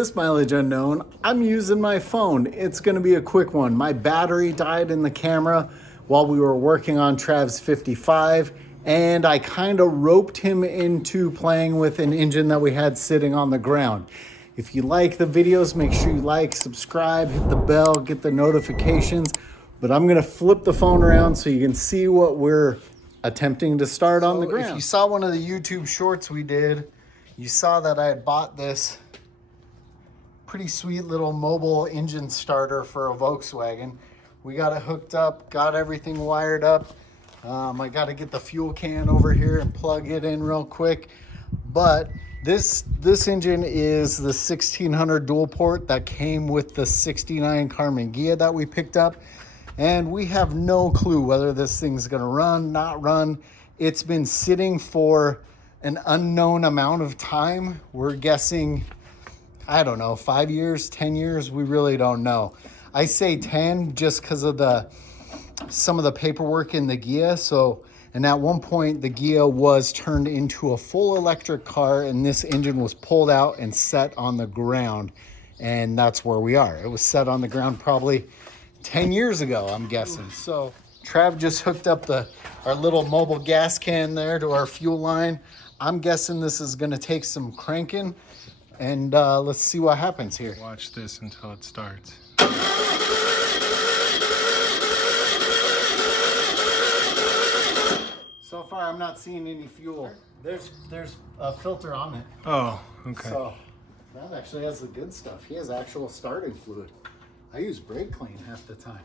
This mileage unknown, I'm using my phone. It's gonna be a quick one. My battery died in the camera while we were working on Trav's 55, and I kind of roped him into playing with an engine that we had sitting on the ground. If you like the videos, make sure you like, subscribe, hit the bell, get the notifications. But I'm gonna flip the phone around so you can see what we're attempting to start on the ground. If you saw one of the YouTube shorts we did, you saw that I had bought this pretty sweet little mobile engine starter for a Volkswagen. We got it hooked up, got everything wired up. I got to get the fuel can over here and plug it in real quick. But this engine is the 1600 dual port that came with the 69 Karmann Ghia that we picked up. And we have no clue whether this thing's gonna run, not run. It's been sitting for an unknown amount of time. We're guessing, I don't know, 5 years, 10 years, we really don't know. I say 10 just because of some of the paperwork in the Ghia. And at one point the Ghia was turned into a full electric car and this engine was pulled out and set on the ground. And that's where we are. It was set on the ground probably 10 years ago, I'm guessing. So Trav just hooked up our little mobile gas can there to our fuel line. I'm guessing this is gonna take some cranking. And let's see what happens here. Watch this until it starts. So far, I'm not seeing any fuel. There's a filter on it. Oh, okay. So that actually has the good stuff. He has actual starting fluid. I use brake clean half the time.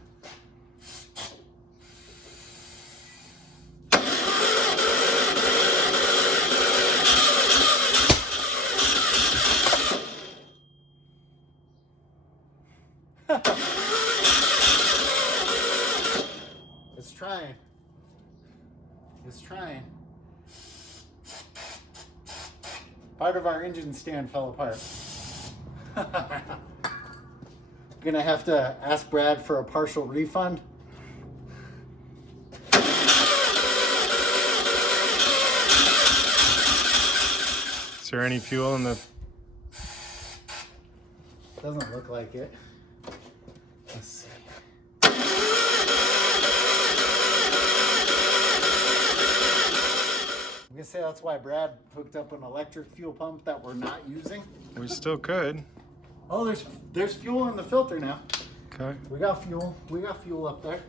It's trying. It's trying. Part of our engine stand fell apart. Gonna have to ask Brad for a partial refund. Is there any fuel in the... Doesn't look like it. Let's see. I'm gonna say that's why Brad hooked up an electric fuel pump that we're not using. We still could. Oh, there's fuel in the filter now. Okay. We got fuel. We got fuel up there.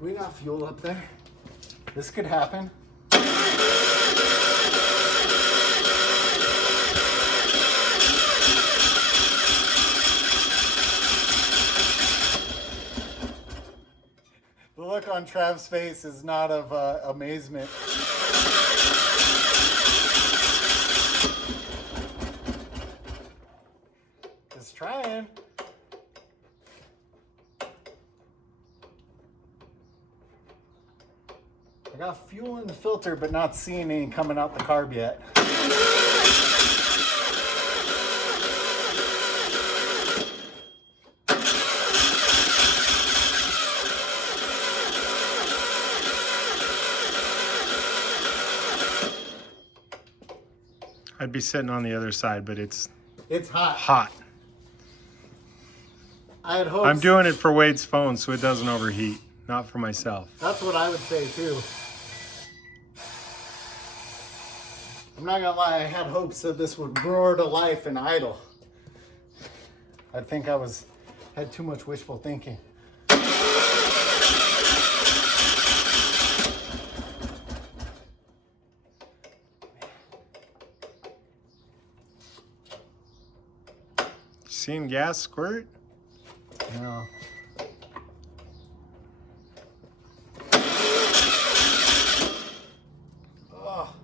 We got fuel up there. This could happen. The look on Trav's face is not of amazement. Just trying. I got fuel in the filter, but not seeing any coming out the carb yet. I'd be sitting on the other side, but it's hot. hot. I had hopes. I'm doing it for Wade's phone so it doesn't overheat, not for myself. That's what I would say too. I'm not gonna lie, I had hopes that this would roar to life and idle. I think I had too much wishful thinking. Seeing gas squirt? No. Oh,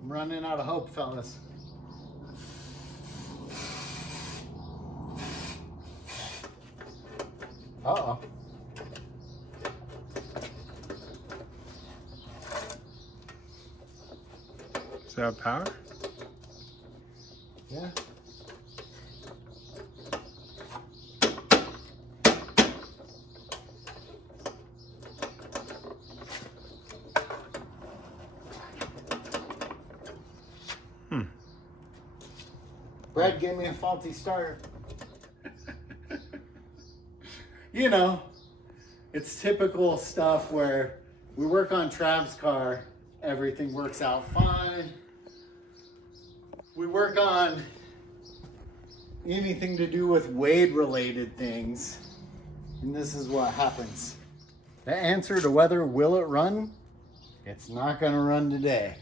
I'm running out of hope, fellas. Uh-oh. Is that power? Yeah. Brad gave me a faulty starter. You know, it's typical stuff where we work on Trav's car, everything works out fine. We work on anything to do with Wade related things, and this is what happens. The answer to whether will it run, it's not gonna run today.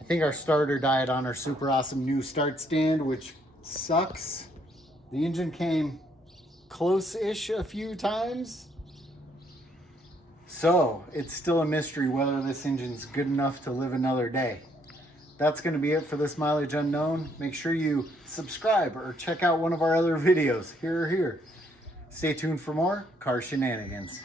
I think our starter died on our super awesome new start stand, which sucks. The engine came close-ish a few times. So it's still a mystery whether this engine's good enough to live another day. That's gonna be it for this Mileage Unknown. Make sure you subscribe or check out one of our other videos here or here. Stay tuned for more car shenanigans.